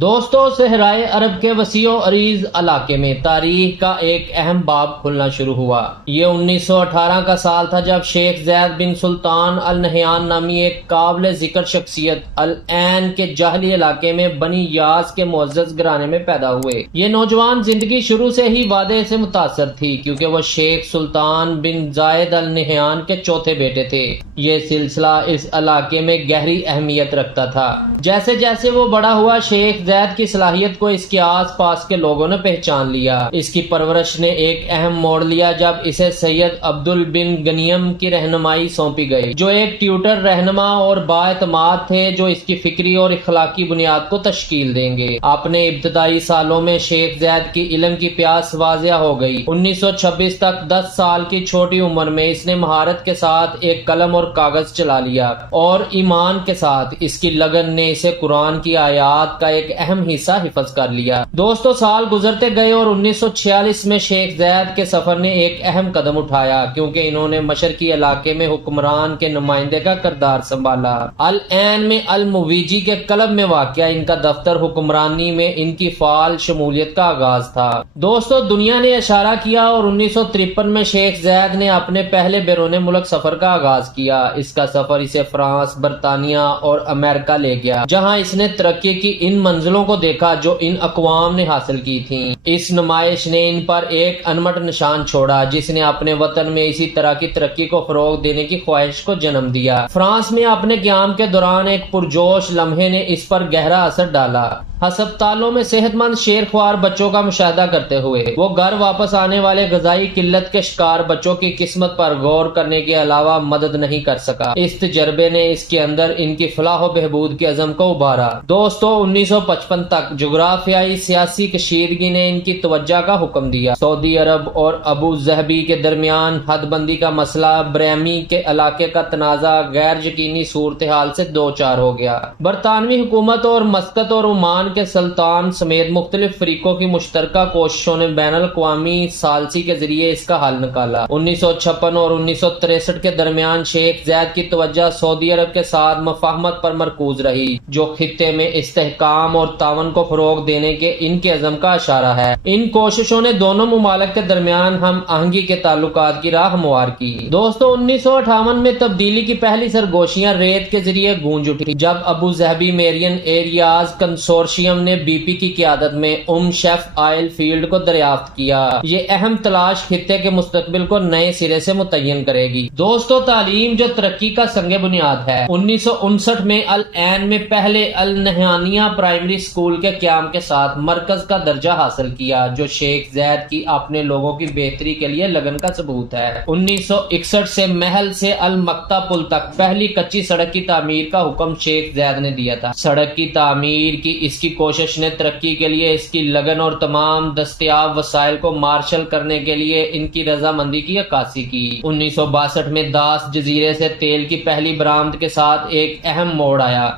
دوستو، صحرائے عرب کے وسیع و عریض علاقے میں تاریخ کا ایک اہم باب کھلنا شروع ہوا۔ یہ 1918 کا سال تھا جب شیخ زید بن سلطان النہیان نامی ایک قابل ذکر شخصیت العین کے جاہلی علاقے میں بنی یاس کے معزز گھرانے میں پیدا ہوئے۔ یہ نوجوان زندگی شروع سے ہی وعدے سے متاثر تھی کیونکہ وہ شیخ سلطان بن زاید النہیان کے چوتھے بیٹے تھے۔ یہ سلسلہ اس علاقے میں گہری اہمیت رکھتا تھا۔ جیسے جیسے وہ بڑا ہوا، شیخ زید کی صلاحیت کو اس کے آس پاس کے لوگوں نے پہچان لیا۔ اس کی پرورش نے ایک اہم موڑ لیا جب اسے سید عبدل بن غنیم کی رہنمائی سونپی گئی، جو ایک ٹیوٹر، رہنما اور بااعتماد تھے جو اس کی فکری اور اخلاقی بنیاد کو تشکیل دیں گے۔ اپنے ابتدائی سالوں میں شیخ زید کی علم کی پیاس واضح ہو گئی۔ 1926 تک 10 سال کی چھوٹی عمر میں اس نے مہارت کے ساتھ ایک قلم اور کاغذ چلا لیا، اور ایمان کے ساتھ اس کی لگن نے اسے قرآن کی آیات کا ایک اہم حصہ حفظ کر لیا۔ دوستو، سال گزرتے گئے اور 1946 میں شیخ زید کے سفر نے ایک اہم قدم اٹھایا کیونکہ انہوں نے مشرقی علاقے میں حکمران کے نمائندے کا کردار سنبھالا۔ العین میں المویجی کے قلب میں واقع ان کا دفتر حکمرانی میں ان کی فعال شمولیت کا آغاز تھا۔ دوستو، دنیا نے اشارہ کیا اور 1953 میں شیخ زید نے اپنے پہلے بیرون ملک سفر کا آغاز کیا۔ اس کا سفر اسے فرانس، برطانیہ اور امریکہ لے گیا، جہاں اس نے ترقی کی ان منزلوں کو دیکھا جو ان اقوام نے حاصل کی تھیں۔ اس نمائش نے ان پر ایک انمٹ نشان چھوڑا جس نے اپنے وطن میں اسی طرح کی ترقی کو فروغ دینے کی خواہش کو جنم دیا۔ فرانس میں اپنے قیام کے دوران ایک پرجوش لمحے نے اس پر گہرا اثر ڈالا۔ ہسپتالوں میں صحت مند شیرخوار بچوں کا مشاہدہ کرتے ہوئے وہ گھر واپس آنے والے غذائی قلت کے شکار بچوں کی قسمت پر غور کرنے کے علاوہ مدد نہیں کر سکا۔ اس تجربے نے اس کے اندر ان کی فلاح و بہبود کے عزم کو ابھارا۔ دوستو، 1955 تک جغرافیائی سیاسی کشیدگی نے ان کی توجہ کا حکم دیا۔ سعودی عرب اور ابو ظہبی کے درمیان حد بندی کا مسئلہ، بریمی کے علاقے کا تنازع غیر یقینی صورتحال سے دوچار ہو گیا۔ برطانوی حکومت اور مسقط اور عمان کے سلطان سمیت مختلف فریقوں کی مشترکہ کوششوں نے بین الاقوامی ثالثی کے ذریعے اس کا حل نکالا۔ 1956 اور 1963 کے درمیان شیخ زید کی توجہ سعودی عرب کے ساتھ مفاہمت پر مرکوز رہی، جو خطے میں استحکام اور تعاون کو فروغ دینے کے ان کے عزم کا اشارہ ہے۔ ان کوششوں نے دونوں ممالک کے درمیان ہم آہنگی کے تعلقات کی راہ ہموار کی۔ دوستو، 1958 میں تبدیلی کی پہلی سرگوشیاں ریت کے ذریعے گونج اٹھی جب Abu Dhabi marine areas consortium نے بی پی کی قیادت میں شیف آئل فیلڈ کو دریافت کیا۔ یہ اہم تلاش خطے کے مستقبل کو نئے سرے سے متعین کرے گی۔ دوستو، تعلیم جو ترقی کا سنگ بنیاد ہے۔ 1959 میں العین میں پہلے النہیانیہ پرائمری اسکول کے قیام کے ساتھ مرکز کا درجہ حاصل کیا، جو شیخ زید کی اپنے لوگوں کی بہتری کے لیے لگن کا ثبوت ہے۔ 1961 سے محل سے المکتا پل تک پہلی کچی سڑک کی تعمیر کا حکم شیخ زید نے دیا تھا۔ سڑک کی تعمیر کی اس کی کوشش نے ترقی کے لیے اس کی لگن اور تمام دستیاب وسائل کو مارشل کرنے کے لیے ان کی رضامندی کی عکاسی کی۔ 1962 میں داس جزیرے سے تیل کی پہلی برآمد کے ساتھ ایک اہم موڑ آیا۔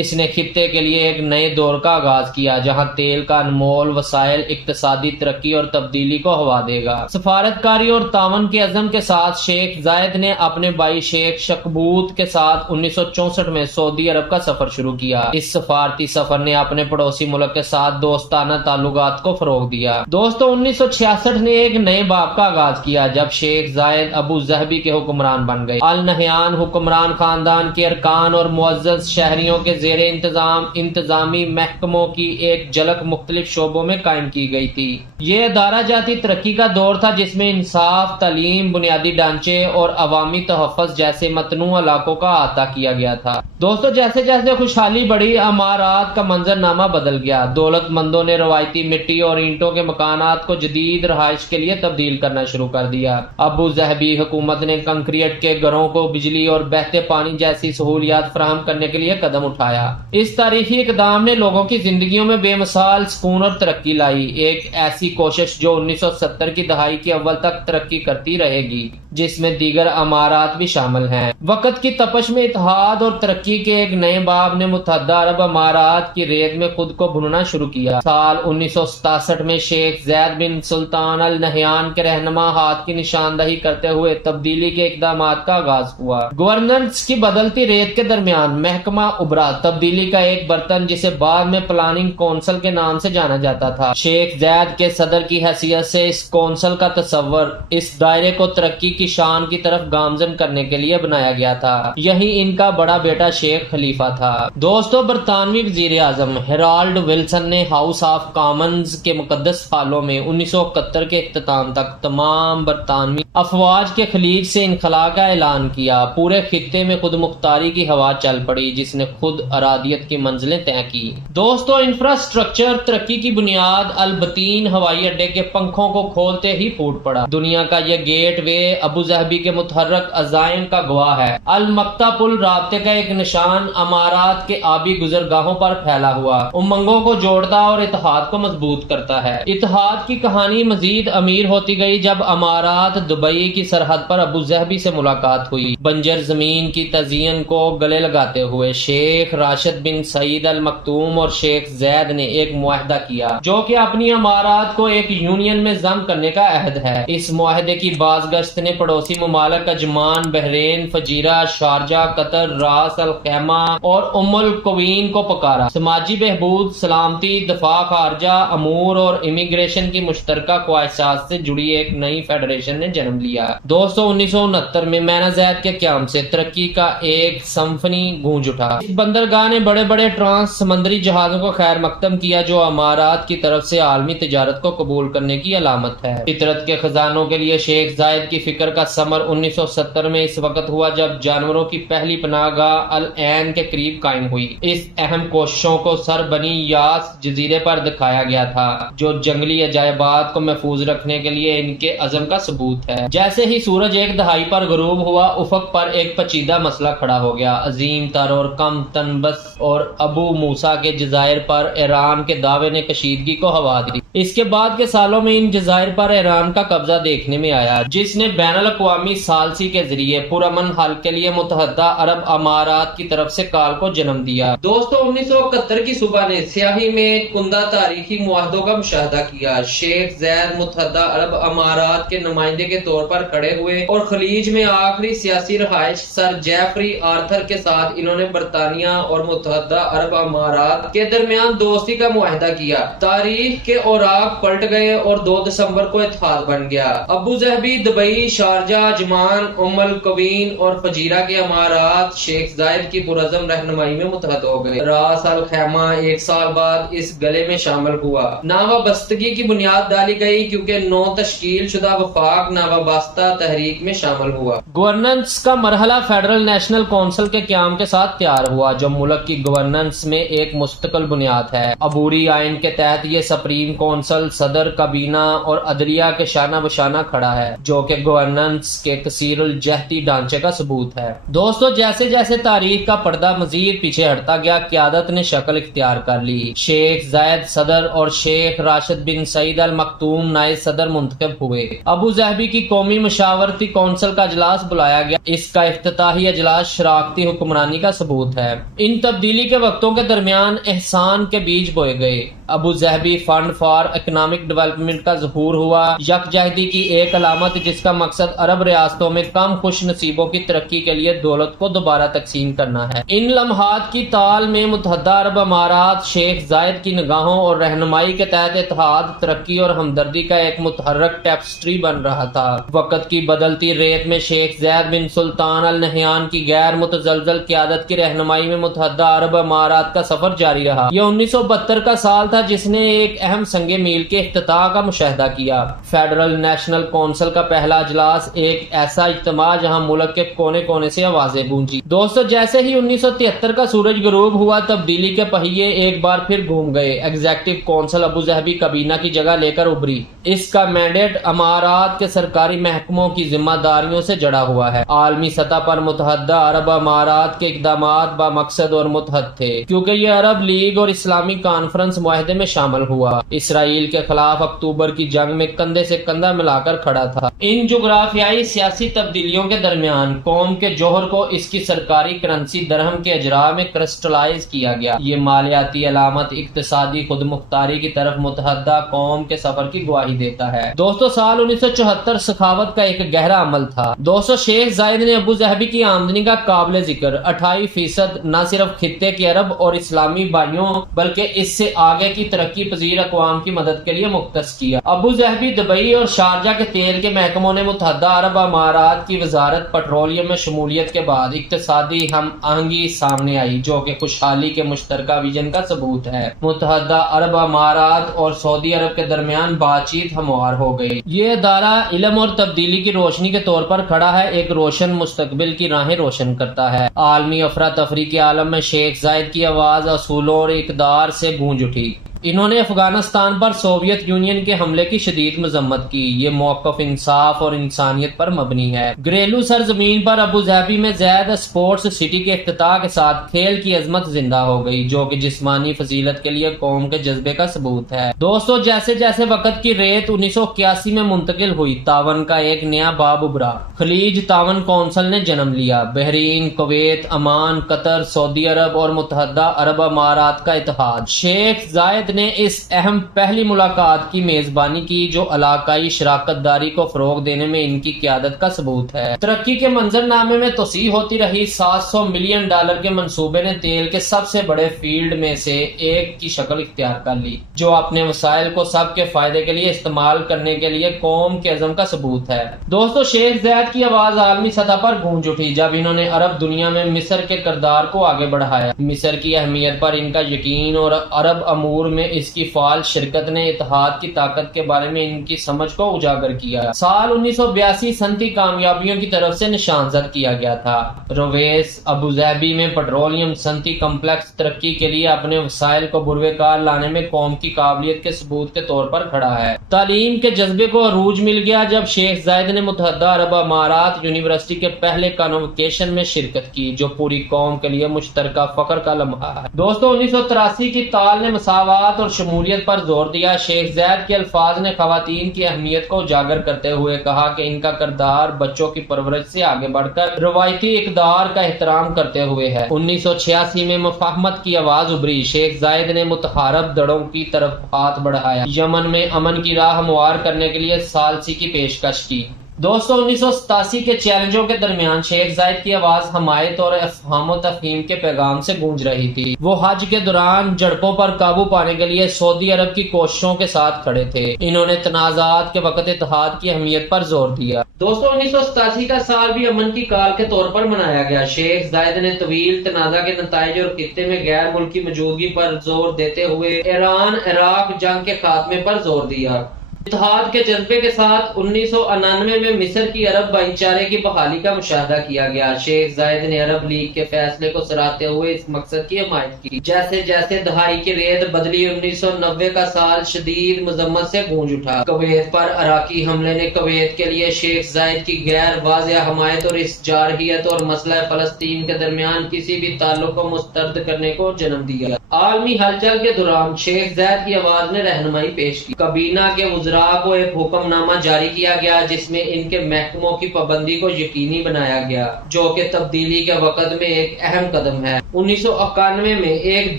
اس نے خطے کے لیے ایک نئے دور کا آغاز کیا جہاں تیل کا انمول وسائل اقتصادی ترقی اور تبدیلی کو ہوا دے گا۔ سفارتکاری اور تعاون کے عزم کے ساتھ شیخ زاید نے اپنے بھائی شیخ شکبوت کے ساتھ 1964 میں سعودی عرب کا سفر شروع کیا۔ اس سفارتی سفر نے اپنے پڑوسی ملک کے ساتھ دوستانہ تعلقات کو فروغ دیا۔ دوستو، 1966 نے ایک نئے باب کا آغاز کیا جب شیخ زاید ابو ظہبی کے حکمران بن گئے۔ النہیان حکمران خاندان کے ارکان اور معزز شہریوں کے زیر انتظام انتظامی محکموں کی ایک جھلک مختلف شعبوں میں قائم کی گئی تھی۔ یہ ادارہ جاتی ترقی کا دور تھا جس میں انصاف، تعلیم، بنیادی ڈھانچے اور عوامی تحفظ جیسے متنوع علاقوں کا احاطہ کیا گیا تھا۔ دوستو، جیسے جیسے خوشحالی بڑھی، عمارات کا منظر نامہ بدل گیا۔ دولت مندوں نے روایتی مٹی اور اینٹوں کے مکانات کو جدید رہائش کے لیے تبدیل کرنا شروع کر دیا۔ ابو ظہبی حکومت نے کنکریٹ کے گھروں کو بجلی اور بہتے پانی جیسی سہولیات فراہم کرنے کے لیے قدم اٹھایا۔ اس تاریخی اقدام نے لوگوں کی زندگیوں میں بے مثال سکون اور ترقی لائی، ایک ایسی کوشش جو 1970 کی دہائی کے اول تک ترقی کرتی رہے گی، جس میں دیگر امارات بھی شامل ہیں۔ وقت کی تپش میں اتحاد اور ترقی کے ایک نئے باب نے متحدہ عرب امارات کی ریت میں خود کو بھوننا شروع کیا۔ سال 1967 میں شیخ زید بن سلطان النہیان کے رہنما ہاتھ کی نشاندہی کرتے ہوئے تبدیلی کے اقدامات کا آغاز ہوا۔ گورننس کی بدلتی ریت کے درمیان محکمہ ابھرا تبدیلی کا ایک برتن جسے بعد میں پلاننگ کونسل کے نام سے جانا جاتا تھا۔ شیخ زید کے صدر کی حیثیت سے اس کونسل کا تصور اس دائرے کو ترقی کی شان کی طرف گامزن کرنے کے لیے بنایا گیا تھا۔ یہی ان کا بڑا بیٹا شیخ خلیفہ تھا۔ دوستو، برطانوی وزیر اعظم ہیرالڈ ولسن نے ہاؤس آف کامنز کے مقدس ہالوں میں 1971 کے اختتام تک تمام برطانوی افواج کے خلیج سے انخلاء کا اعلان کیا۔ پورے خطے میں خود مختاری کی ہوا چل پڑی جس نے خود ارادیت کی منزلیں طے کی۔ دوستو، انفراسٹرکچر ترقی کی بنیاد البتین ہوائی اڈے کے پنکھوں کو کھولتے ہی پھوٹ پڑا۔ دنیا کا یہ گیٹ وے ابو ظہبی کے متحرک عزائم کا گواہ ہے۔ المقطع پل رابطے کا ایک نشان امارات کے آبی گزرگاہوں پر پھیلا ہوا امنگوں کو جوڑتا اور اتحاد کو مضبوط کرتا ہے۔ اتحاد کی کہانی مزید امیر ہوتی گئی جب امارات دبئی کی سرحد پر ابو ظہبی سے ملاقات ہوئی۔ بنجر زمین کی تزئین کو گلے لگاتے ہوئے شیخ راشد بن سعید المکتوم اور شیخ زید نے ایک معاہدہ کیا جو کہ اپنی امارات کو ایک یونین میں ضم کرنے کا عہد ہے۔ اس معاہدے کی بازگشت نے پڑوسی ممالک عجمان، بحرین، فجیرہ، شارجہ، قطر، راس الخیمہ اور ام القوین کو پکارا۔ سماجی بہبود، سلامتی، دفاع، خارجہ امور اور امیگریشن کی مشترکہ خواہشات سے جڑی ایک نئی فیڈریشن نے جنم لیا۔ دوستو، 1969 میں مینا زید کے قیام سے ترقی کا ایک سمفنی گونج اٹھا۔ اس بندرگاہ نے بڑے بڑے ٹرانس سمندری جہازوں کو خیر مقدم کیا جو امارات کی طرف سے عالمی تجارت کو قبول کرنے کی علامت ہے۔ فطرت کے خزانوں کے لیے شیخ زاید کی فکر کا ثمر 1970 میں اس وقت ہوا جب جانوروں کی پہلی پناہ گاہ العین کے قریب قائم ہوئی۔ اس اہم کوششوں کو سر بنی یاس جزیرے پر دکھایا گیا تھا جو جنگلی عجائبات کو محفوظ رکھنے کے لیے ان کے عزم کا ثبوت ہے۔ جیسے ہی سورج ایک دہائی پر غروب ہوا، افق پر ایک پیچیدہ مسئلہ کھڑا ہو گیا۔ عظیم تر اور کم تنبس اور ابو موسیٰ کے جزائر پر ایران کے دعوے نے کشیدگی کو ہوا دی۔ اس کے بعد کے سالوں میں ان جزائر پر ایران کا قبضہ دیکھنے میں آیا جس نے بین الاقوامی ثالثی کے ذریعے پرامن حل کے لیے متحدہ عرب امارات کی طرف سے کال کو جنم دیا۔ دوستو، 1971 کی صبح نے سیاہی میں کندہ تاریخی معاہدوں کا مشاہدہ کیا۔ شیخ زید متحدہ عرب امارات کے نمائندے کے طور پر کھڑے ہوئے اور خلیج میں آخری سیاسی رہائش سر جیفری آرتھر کے ساتھ انہوں نے برطانیہ اور متحدہ عرب امارات کے درمیان دوستی کا معاہدہ کیا۔ تاریخ کے اوراق پلٹ گئے اور 2 دسمبر کو اتحاد بن گیا۔ Abu Dhabi, Dubai, Sharjah, Ajman, Umm Al Quwain اور فجیرہ کے امارات شیخ زاید کی پرعزم رہنمائی میں متحد ہو گئے۔ راس الخیمہ 1 سال بعد اس گلے میں شامل ہوا۔ ناوابستگی کی بنیاد ڈالی گئی کیونکہ نو تشکیل شدہ وفاق ناوابستہ تحریک میں شامل ہوا۔ گورننس کا مرحلہ فیڈرل نیشنل کونسل کے قیام کے ساتھ تیار ہوا جو ملک کی گورننس میں ایک مستقل بنیاد ہے۔ عبوری آئین کے تحت یہ سپریم کونسل صدر، کابینہ اور عدلیہ کے شانہ بشانہ کھڑا ہے جو کہ گورننس کے کثیر الجہتی ڈھانچے کا ثبوت ہے۔ دوستو، جیسے جیسے تاریخ کا پردہ مزید پیچھے ہٹتا گیا، قیادت نے شکل اختیار کر لی۔ شیخ زاید صدر اور شیخ راشد بن سعید المکتوم نائب صدر منتخب ہوئے۔ ابو ظہبی کی قومی مشاورتی کونسل کا اجلاس بلایا گیا۔ اس کا افتتاحی اجلاس شراکتی حکمرانی کا ثبوت ہے۔ ان تبدیلی کے وقتوں کے درمیان احسان کے بیج بوئے گئے۔ Abu Dhabi fund for economic development کا ظہور ہوا، یکجہتی کی ایک علامت جس کا مقصد عرب ریاستوں میں کم خوش نصیبوں کی ترقی کے لیے دولت کو دوبارہ تقسیم کرنا ہے۔ ان لمحات کی تال میں متحدہ عرب امارات شیخ زاید کی نگاہوں اور رہنمائی کے تحت اتحاد، ترقی اور ہمدردی کا ایک متحرک ٹیپسٹری بن رہا تھا۔ وقت کی بدلتی ریت میں شیخ زید بن سلطان ال نہیان کی غیر متزلزل قیادت کی رہنمائی میں متحدہ عرب امارات کا سفر جاری رہا۔ یہ 1972 کا سال تھا جس نے ایک اہم سنگ میل کے افتتاح کا مشاہدہ کیا۔ فیڈرل نیشنل کونسل کا پہلا اجلاس ایک ایسا اجتماع جہاں ملک کے کونے کونے سے آوازیں گونجی۔ دوستو، جیسے ہی 1973 کا سورج غروب ہوا، تبدیلی کے پہیے ایک بار پھر گھوم گئے۔ ایگزیکٹو کونسل ابو ظہبی کابینہ کی جگہ لے کر ابھری۔ اس کا مینڈیٹ امارات کے سرکاری محکموں کی ذمہ داریوں سے جڑا ہوا ہے۔ عالمی سطح پر متحدہ عرب امارات کے اقدامات بامقصد اور متحد تھے کیونکہ یہ عرب لیگ اور اسلامی کانفرنس معاہدے میں شامل ہوا۔ اسرائیل کے خلاف اکتوبر کی جنگ میں کندھے سے کندھا ملا کر کھڑا تھا۔ ان جغرافیائی سیاسی تبدیلیوں کے درمیان قوم کے جوہر کو اس کی سرکاری کرنسی درہم کے اجراء میں کرسٹلائز کیا گیا۔ یہ مالیاتی علامت اقتصادی خود مختاری کی طرف متحدہ قوم کے سفر کی گواہی دیتا ہے۔ دوستو، سال 1974 سخاوت کا ایک گہرا عمل تھا۔ دوستو، شیخ زائد نے ابو ظہبی کی آمدنی کا قابل ذکر 28% نہ صرف خطے کے عرب اور اسلامی بھائیوں بلکہ اس سے آگے کی ترقی پذیر اقوام کی مدد کے لیے مختص کیا۔ ابو ظہبی دبئی اور شارجہ کے تیل کے محکموں نے متحدہ عرب امارات کی وزارت پیٹرولیم میں شمولیت کے بعد اقتصادی ہم آہنگی سامنے آئی، جو کہ خوشحالی کے مشترکہ ویژن کا ثبوت ہے۔ متحدہ عرب امارات اور سعودی عرب کے درمیان بات چیت ہموار ہو گئی۔ یہ ادارہ علم اور تبدیلی کی روشنی کے طور پر کھڑا ہے، ایک روشن مستقبل کی راہیں روشن کرتا ہے۔ عالمی افراتفری کے عالم میں شیخ زائد کی آواز اصولوں اور اقدار سے گونج اٹھی۔ انہوں نے افغانستان پر سوویت یونین کے حملے کی شدید مذمت کی۔ یہ موقف انصاف اور انسانیت پر مبنی ہے۔ گھریلو سرزمین پر ابو ظہبی میں زید اسپورٹس سٹی کے افتتاح کے ساتھ کھیل کی عظمت زندہ ہو گئی، جو کہ جسمانی فضیلت کے لیے قوم کے جذبے کا ثبوت ہے۔ دوستو، جیسے جیسے وقت کی ریت 1981 میں منتقل ہوئی، تعاون کا ایک نیا باب ابھرا۔ خلیج تعاون کونسل نے جنم لیا۔ بحرین، کویت، عمان، قطر، سعودی عرب اور متحدہ عرب امارات کا اتحاد۔ شیخ زائد نے اس اہم پہلی ملاقات کی میزبانی کی، جو علاقائی شراکت داری کو فروغ دینے میں ان کی قیادت کا ثبوت ہے۔ ترقی کے منظر نامے میں توسیع ہوتی رہی۔ $700 ملین کے منصوبے نے تیل کے سب سے بڑے فیلڈ میں سے ایک کی شکل اختیار کر لی، جو اپنے وسائل کو سب کے فائدے کے لیے استعمال کرنے کے لیے قوم کے عزم کا ثبوت ہے۔ دوستو، شیخ زائد کی آواز عالمی سطح پر گونج اٹھی جب انہوں نے عرب دنیا میں مصر کے کردار کو آگے بڑھایا۔ مصر کی اہمیت پر ان کا یقین اور عرب امور میں اس کی فعال شرکت نے اتحاد کی طاقت کے بارے میں ان کی سمجھ کو اجاگر کیا۔ سال 1982 صنعتی کامیابیوں کی طرف سے نشان زد کیا گیا تھا۔ رویس ابو ظہبی میں پیٹرولیم صنعتی کمپلیکس ترقی کے لیے اپنے وسائل کو بروئے کار لانے میں قوم کی قابلیت کے ثبوت کے طور پر کھڑا ہے۔ تعلیم کے جذبے کو عروج مل گیا جب شیخ زائد نے متحدہ عرب امارات یونیورسٹی کے پہلے کانووکیشن میں شرکت کی، جو پوری قوم کے لیے مشترکہ فخر کا لمحہ ہے۔ دوستو، 1983 کی تال نے مساوات اور شمولیت پر زور دیا۔ شیخ زائد کے الفاظ نے خواتین کی اہمیت کو اجاگر کرتے ہوئے کہا کہ ان کا کردار بچوں کی پرورش سے آگے بڑھ کر روایتی اقدار کا احترام کرتے ہوئے ہے۔ 1986 میں مفاہمت کی آواز ابھری۔ شیخ زائد نے متحارب دڑوں کی طرف ہاتھ بڑھایا، یمن میں امن کی راہ ہموار کرنے کے لیے ثالثی کی پیشکش کی۔ دوستو، 1987 کے چیلنجوں کے درمیان شیخ زائد کی آواز حمایت اور افہام و تفہیم کے پیغام سے گونج رہی تھی۔ وہ حج کے دوران جھڑپوں پر قابو پانے کے لیے سعودی عرب کی کوششوں کے ساتھ کھڑے تھے۔ انہوں نے تنازعات کے وقت اتحاد کی اہمیت پر زور دیا۔ دوستو، 1987 کا سال بھی امن کی کال کے طور پر منایا گیا۔ شیخ زائد نے طویل تنازع کے نتائج اور خطے میں غیر ملکی موجودگی پر زور دیتے ہوئے ایران عراق جنگ کے خاتمے پر زور دیا۔ اتحاد کے جذبے کے ساتھ 1999 میں مصر کی عرب بھائی چارے کی بحالی کا مشاہدہ کیا گیا۔ شیخ زائد نے عرب لیگ کے فیصلے کو سراہتے ہوئے اس مقصد کی حمایت کی۔ جیسے جیسے دہائی کی ریت بدلی، 1990 کا سال شدید مذمت سے گونج اٹھا۔ کویت پر عراقی حملے نے کویت کے لیے شیخ زائد کی غیر واضح حمایت اور اس جارحیت اور مسئلہ فلسطین کے درمیان کسی بھی تعلق کو مسترد کرنے کو جنم دیا۔ عالمی ہلچل کے دوران شیخ زائد کی آواز نے رہنمائی پیش کی۔ کابینہ کے وزراء کو ایک حکم نامہ جاری کیا گیا جس میں ان کے محکموں کی پابندی کو یقینی بنایا گیا، جو کہ تبدیلی کے وقت میں ایک اہم قدم ہے۔ 1991 میں ایک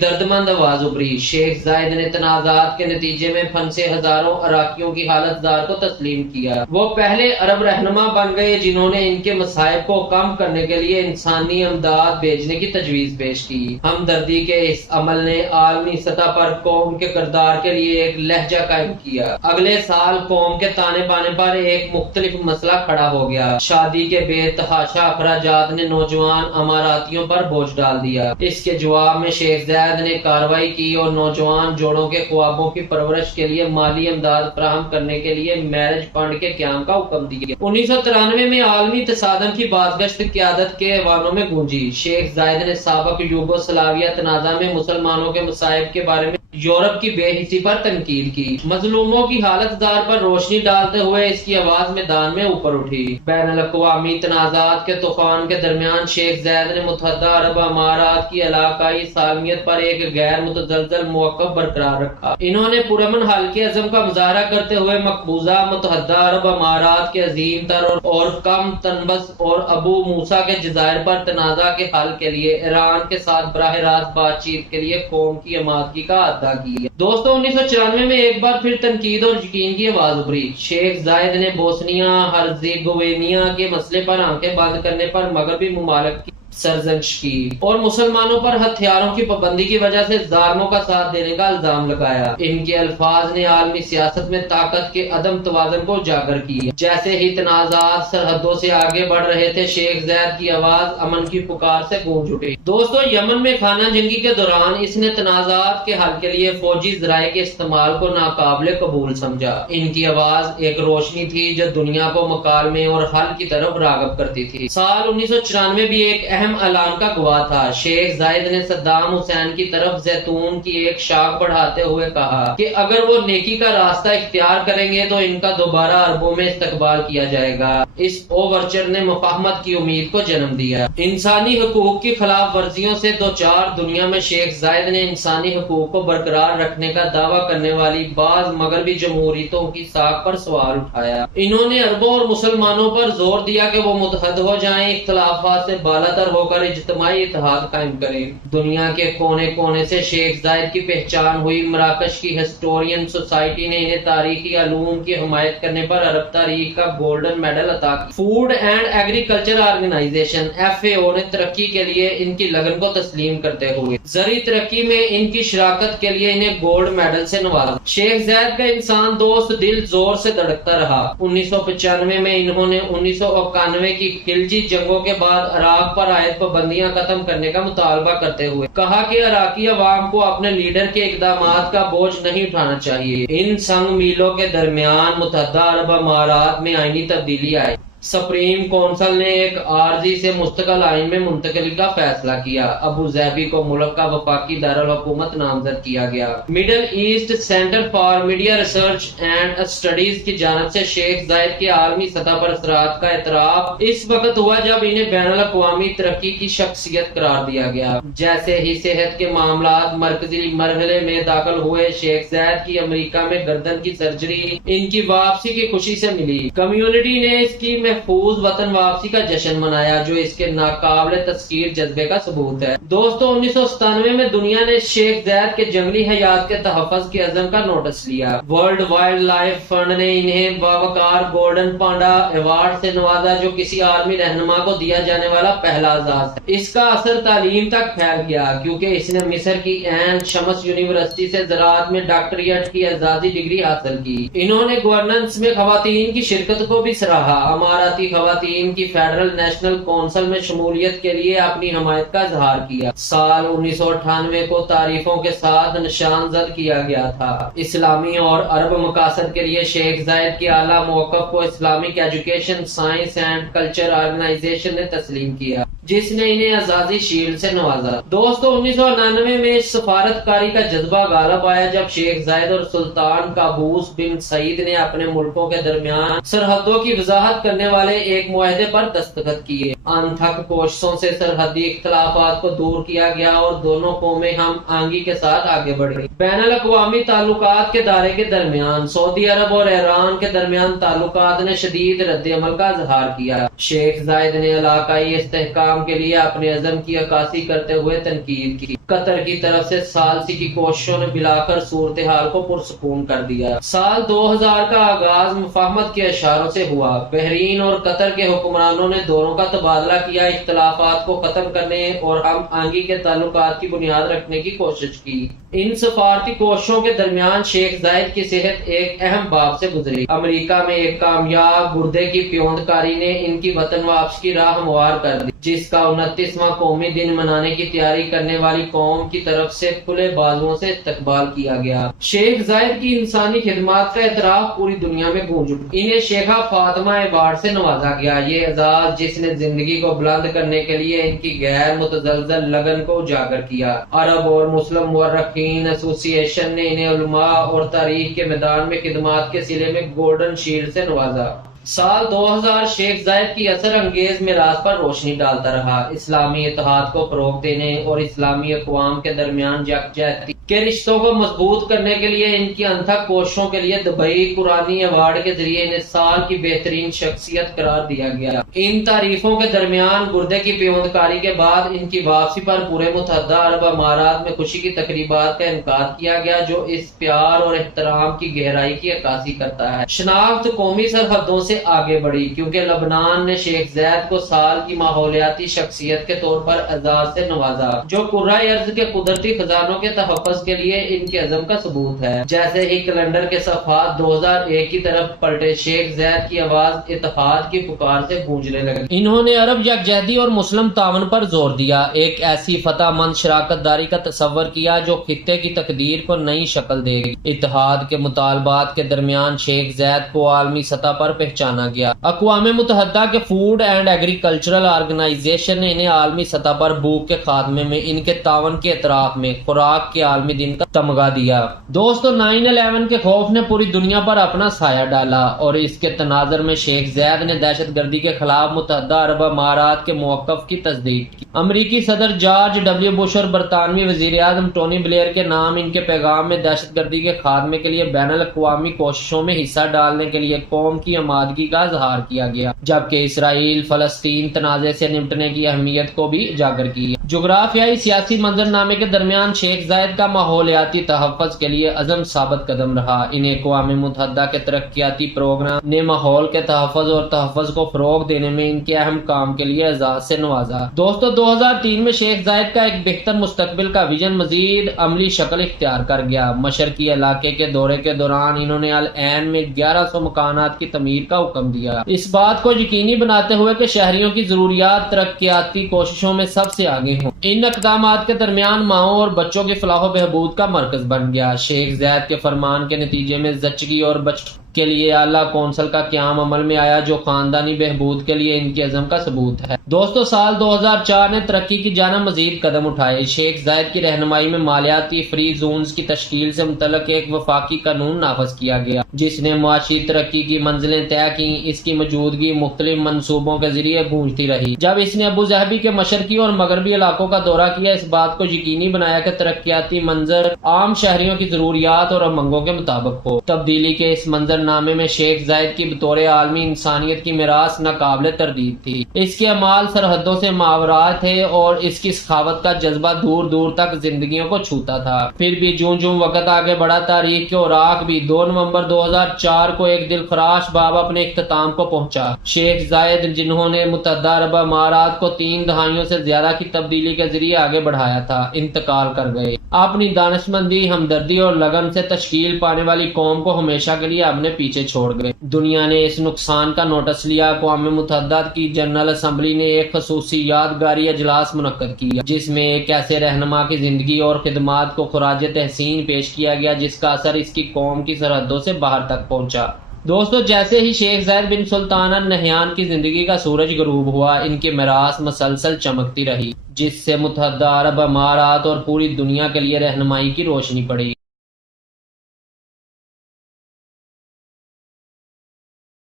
دردمند آواز ابھری۔ شیخ زائد نے تنازعات کے نتیجے میں پھنسے ہزاروں عراقیوں کی حالت زار کو تسلیم کیا۔ وہ پہلے عرب رہنما بن گئے جنہوں نے ان کے مصائب کو کم کرنے کے لیے انسانی امداد بھیجنے کی تجویز پیش کی۔ ہمدردی کے اس عمل نے عالمی سطح پر قوم کے کردار کے لیے ایک لہجہ قائم کیا۔ اگلے سال قوم کے تانے بانے پر ایک مختلف مسئلہ کھڑا ہو گیا۔ شادی کے بے تحاشا اخراجات نے نوجوان اماراتیوں پر بوجھ ڈال دیا۔ اس کے جواب میں شیخ زائد نے کارروائی کی اور نوجوان جوڑوں کے خوابوں کی پرورش کے لیے مالی امداد فراہم کرنے کے لیے میرج فنڈ کے قیام کا حکم دیا۔ 1993 میں عالمی تصادم کی بازگشت قیادت کے ایوانوں میں گونجی۔ شیخ زائد نے سابق یوگوسلاویہ تنازع میں مسلمانوں کے مصائب کے بارے میں یورپ کی بے حسی پر تنقید کی۔ مظلوموں کی حالت زار پر روشنی ڈالتے ہوئے اس کی آواز میدان میں اوپر اٹھی۔ بین الاقوامی تنازعات کے طوفان کے درمیان شیخ زائد نے متحدہ عرب امارات کی علاقائی سالمیت پر ایک غیر متزلزل موقف برقرار رکھا۔ انہوں نے پرامن حل کے عزم کا مظاہرہ کرتے ہوئے مقبوضہ متحدہ عرب امارات کے عظیم تر اور کم تنبس اور ابو موسیٰ کے جزائر پر تنازع کے حل کے لیے ایران کے ساتھ براہ راست بات چیت کے لیے قوم کی امادگی کا عہد ادا کی ہے۔ دوستو 1994 میں ایک بار پھر تنقید اور یقین کی آواز ابھری۔ شیخ زائد نے بوسنیا ہرزیگوینیا کے مسئلے پر آنکھیں بند کرنے پر مغربی ممالک کی سرزنش کی اور مسلمانوں پر ہتھیاروں کی پابندی کی وجہ سے ظالموں کا ساتھ دینے کا الزام لگایا۔ ان کے الفاظ نے عالمی سیاست میں طاقت کے عدم توازن کو اجاگر کی۔ جیسے ہی تنازعات سرحدوں سے آگے بڑھ رہے تھے، شیخ زائد کی آواز امن کی پکار سے گونج اٹھی۔ دوستو یمن میں خانہ جنگی کے دوران اس نے تنازعات کے حل کے لیے فوجی ذرائع کے استعمال کو ناقابل قبول سمجھا۔ ان کی آواز ایک روشنی تھی جو دنیا کو مکالمے اور حل کی طرف راغب کرتی تھی۔ سال 1994 بھی ایک اہم اعلان کا گواہ تھا۔ شیخ زائد نے صدام حسین کی طرف زیتون کی ایک شاخ بڑھاتے ہوئے کہا کہ اگر وہ نیکی کا راستہ اختیار کریں گے تو ان کا دوبارہ عربوں میں استقبال کیا جائے گا۔ اس اوورچر نے مفاہمت کی امید کو جنم دیا۔ انسانی حقوق کی خلاف ورزیوں سے دوچار دنیا میں شیخ زائد نے انسانی حقوق کو برقرار رکھنے کا دعویٰ کرنے والی بعض مغربی جمہوریتوں کی ساکھ پر سوال اٹھایا۔ انہوں نے عربوں اور مسلمانوں پر زور دیا کہ وہ متحد ہو جائیں، اختلافات سے بالاتر ہو کر اجتماعی اتحاد قائم کریں۔ دنیا کے کونے کونے سے شیخ زائد کی پہچان ہوئی۔ مراکش کی ہسٹورین سوسائٹی نے انہیں تاریخی علوم کی حمایت کرنے پر عرب تاریخ کا گولڈن میڈل عطا کیا۔ Food and agriculture organisation FAO نے ترقی کے لیے ان کی لگن کو تسلیم کرتے ہوئے زرعی ترقی میں ان کی شراکت کے لیے انہیں گولڈ میڈل سے نوازا۔ شیخ زائد کا انسان دوست دل زور سے دھڑکتا رہا۔ 1995 میں انہوں نے 1991 کی خلجی جنگوں کے بعد عراق پر عائد پابندیاں ختم کرنے کا مطالبہ کرتے ہوئے کہا کہ عراقی عوام کو اپنے لیڈر کے اقدامات کا بوجھ نہیں اٹھانا چاہیے۔ ان سنگ میلوں کے درمیان متحدہ عرب امارات میں آئینی تبدیلی آئی۔ سپریم کونسل نے ایک عارضی سے مستقل آئین میں منتقلی کا فیصلہ کیا۔ ابو ظہبی کو ملک کا وفاقی دارالحکومت نامزد کیا گیا۔ Middle East centre for media research and studies کی جانب سے شیخ زائد کے عالمی سطح پر اثرات کا اعتراف اس وقت ہوا جب انہیں بین الاقوامی ترقی کی شخصیت قرار دیا گیا۔ جیسے ہی صحت کے معاملات مرکزی مرحلے میں داخل ہوئے، شیخ زائد کی امریکہ میں گردن کی سرجری ان کی واپسی کی خوشی سے ملی۔ کمیونٹی نے اس کی محفوظ وطن واپسی کا جشن منایا، جو اس کے ناقابل تسخیر جذبے کا ثبوت ہے۔ دوستو 1997 میں دنیا نے شیخ زائد کے جنگلی حیات کے تحفظ کے عزم کا نوٹس لیا۔ ورلڈ وائلڈ لائف فنڈ نے انہیں باوقار گولڈن پانڈا ایوارڈ سے نوازا، جو کسی عالمی رہنما کو دیا جانے والا پہلا اعزاز ہے۔ اس کا اثر تعلیم تک پھیل گیا، کیونکہ اس نے مصر کی عین شمس یونیورسٹی سے زراعت میں ڈاکٹریٹ کی اعزازی ڈگری حاصل کی۔ انہوں نے گورننس میں خواتین کی شرکت کو بھی سراہا۔ اماراتی خواتین کی فیڈرل نیشنل کونسل میں شمولیت کے لیے اپنی حمایت کا اظہار کیا۔ سال 1998 کو تعریفوں کے ساتھ نشان زد کیا گیا تھا۔ اسلامی اور عرب مقاصد کے لیے شیخ زائد کے اعلیٰ موقف کو Islamic education science and culture organisation نے تسلیم کیا، جس نے انہیں اعزازی شیلڈ سے نوازا۔ دوستو 1999 میں سفارت کاری کا جذبہ غالب آیا جب شیخ زائد اور سلطان قابوس بن سعید نے اپنے ملکوں کے درمیان سرحدوں کی وضاحت کرنے والے ایک معاہدے پر دستخط کیے۔ انتھک کوششوں سے سرحدی اختلافات کو دور کیا گیا اور دونوں قومیں ہم آہنگی کے ساتھ آگے بڑھی۔ بین الاقوامی تعلقات کے دائرے کے درمیان سعودی عرب اور ایران کے درمیان تعلقات نے شدید رد عمل کا اظہار کیا۔ شیخ زائد نے علاقائی استحکام کے لیے اپنے عزم کی عکاسی کرتے ہوئے تنقید کی۔ قطر کی طرف سے ثالثی کی کوششوں نے بلاخر صورتحال کو پرسکون کر دیا۔ سال 2000 کا آغاز مفاہمت کے اشاروں سے ہوا۔ بحرین اور قطر کے حکمرانوں نے دونوں کا تبادلہ کیا، اختلافات کو ختم کرنے اور ہم آہنگی کے تعلقات کی بنیاد رکھنے کی کوشش کی۔ ان سفارتی کوششوں کے درمیان شیخ زائد کی صحت ایک اہم باب سے گزری۔ امریکہ میں ایک کامیاب گردے کی پیوند کاری نے ان کی وطن واپسی کی راہ ہموار کر دی، جس کا 29واں قومی دن منانے کی تیاری کرنے والی قوم کی طرف سے کھلے بازوؤں سے استقبال کیا گیا۔ شیخ زائد کی انسانی خدمات کا اعتراف پوری دنیا میں گونج اٹھا۔ انہیں شیخہ فاطمہ ایوارڈ سے نوازا گیا۔ یہ اعزاز جس نے زندگی کو بلند کرنے کے لیے ان کی غیر متزلزل لگن کو اجاگر کیا۔ عرب اور مسلم مورخین ایسوسی ایشن نے انہیں علماء اور تاریخ کے میدان میں خدمات کے صلے میں گولڈن شیلڈ سے نوازا۔ سال 2000 شیخ زائد کی اثر انگیز میراث پر روشنی ڈالتا رہا۔ اسلامی اتحاد کو فروغ دینے اور اسلامی اقوام کے درمیان یکجہتی کے رشتوں کو مضبوط کرنے کے لیے ان کی انتھک کوششوں کے لیے دبئی قرآنی ایوارڈ کے ذریعے انہیں سال کی بہترین شخصیت قرار دیا گیا۔ ان تعریفوں کے درمیان گردے کی پیوندکاری کے بعد ان کی واپسی پر پورے متحدہ عرب امارات میں خوشی کی تقریبات کا انعقاد کیا گیا، جو اس پیار اور احترام کی گہرائی کی عکاسی کرتا ہے۔ شناخت قومی سرحدوں سے آگے بڑھی کیونکہ لبنان نے شیخ زاید کو سال کی ماحولیاتی شخصیت کے طور پر اعزاز سے نوازا، جو کرۂ ارض کے قدرتی خزانوں کے تحفظ کے لیے ان کے عزم کا ثبوت ہے۔ جیسے ہی کیلنڈر کے صفحات 2001 کی طرف پلٹے، شیخ زاید کی آواز اتحاد کی پکار سے گونجنے لگی۔ انہوں نے عرب یکجہتی اور مسلم تعاون پر زور دیا، ایک ایسی فتح مند شراکت داری کا تصور کیا جو خطے کی تقدیر کو نئی شکل دے گی۔ اتحاد کے مطالبات کے درمیان شیخ زاید کو عالمی سطح پر پہچانا گیا۔ اقوام متحدہ کے فوڈ اینڈ ایگریکلچرل آرگنائزیشن نے انہیں عالمی سطح پر بھوک کے خاتمے میں ان کے تعاون کے اعتراف میں خوراک کے عالمی دن کا تمغہ دیا۔ دوستو، 9/11 کے خوف نے پوری دنیا پر اپنا سایہ ڈالا اور اس کے تناظر میں شیخ زاید نے دہشت گردی کے خلاف متحدہ عرب امارات کے موقف کی تصدیق کی۔ امریکی صدر جارج ڈبلیو بش اور برطانوی وزیر اعظم ٹونی بلیئر کے نام ان کے پیغام میں دہشت گردی کے خاتمے کے لیے بین الاقوامی کوششوں میں حصہ ڈالنے کے لیے قوم کی آمادگی کا اظہار کیا گیا، جبکہ اسرائیل فلسطین تنازع سے نمٹنے کی اہمیت کو بھی اجاگر کی۔ جغرافیائی سیاسی منظرنامے کے درمیان شیخ زاید کا ماحولیاتی تحفظ کے لیے عزم ثابت قدم رہا۔ انہیں اقوام متحدہ کے ترقیاتی پروگرام نے ماحول کے تحفظ اور تحفظ کو فروغ دینے میں ان کے اہم کام کے لیے اعزاز سے نوازا۔ دوستو، 2003 میں شیخ زاید کا ایک بہتر مستقبل کا ویژن مزید عملی شکل اختیار کر گیا۔ مشرقی علاقے کے دورے کے دوران انہوں نے العین میں 1100 مکانات کی تعمیر کا حکم دیا، اس بات کو یقینی بناتے ہوئے کہ شہریوں کی ضروریات ترقیاتی کوششوں میں سب سے آگے ہوں۔ ان اقدامات کے درمیان ماؤں اور بچوں کی فلاح و بہبود کا مرکز بن گیا۔ شیخ زاید کے فرمان کے نتیجے میں زچگی اور بچوں کے لیے اعلیٰ کونسل کا قیام عمل میں آیا، جو خاندانی بہبود کے لیے ان کے عزم کا ثبوت ہے۔ دوستو، سال 2004 نے ترقی کی جانب مزید قدم اٹھائے۔ شیخ زاید کی رہنمائی میں مالیاتی فری زونز کی تشکیل سے متعلق ایک وفاقی قانون نافذ کیا گیا، جس نے معاشی ترقی کی منزلیں طے کیں۔ اس کی موجودگی مختلف منصوبوں کے ذریعے گونجتی رہی۔ جب اس نے ابوظہبی کے مشرقی اور مغربی علاقوں کا دورہ کیا، اس بات کو یقینی بنایا کہ ترقیاتی منظر عام شہریوں کی ضروریات اور امنگوں کے مطابق ہو۔ تبدیلی کے اس منظر نامے میں شیخ زاید کی بطور عالمی انسانیت کی میراث ناقابل تردید تھی۔ اس کے اعمال سرحدوں سے ماورا تھے اور اس کی سخاوت کا جذبہ دور دور تک زندگیوں کو چھوتا تھا۔ پھر بھی جوں جوں وقت آگے بڑھا، تاریخ کے اوراق بھی 2 نومبر 2004 کو ایک دلخراش باب اپنے اختتام کو پہنچا۔ شیخ زاید، جنہوں نے متحدہ عرب امارات کو 3 دہائیوں سے زیادہ کی تبدیلی کے ذریعے آگے بڑھایا تھا، انتقال کر گئے۔ اپنی دانشمندی، ہمدردی اور لگن سے تشکیل پانے والی قوم کو ہمیشہ کے لیے اپنے پیچھے چھوڑ گئے۔ دنیا نے اس نقصان کا نوٹس لیا۔ اقوام متحدہ کی جنرل اسمبلی نے ایک خصوصی یادگاری اجلاس منعقد کیا، جس میں ایک ایسے رہنما کی زندگی اور خدمات کو خراج تحسین پیش کیا گیا جس کا اثر اس کی قوم کی سرحدوں سے باہر تک پہنچا۔ دوستو، جیسے ہی شیخ زاید بن سلطان ال نہیان کی زندگی کا سورج غروب ہوا، ان کی میراث مسلسل چمکتی رہی، جس سے متحدہ عرب امارات اور پوری دنیا کے لیے رہنمائی کی روشنی پڑی۔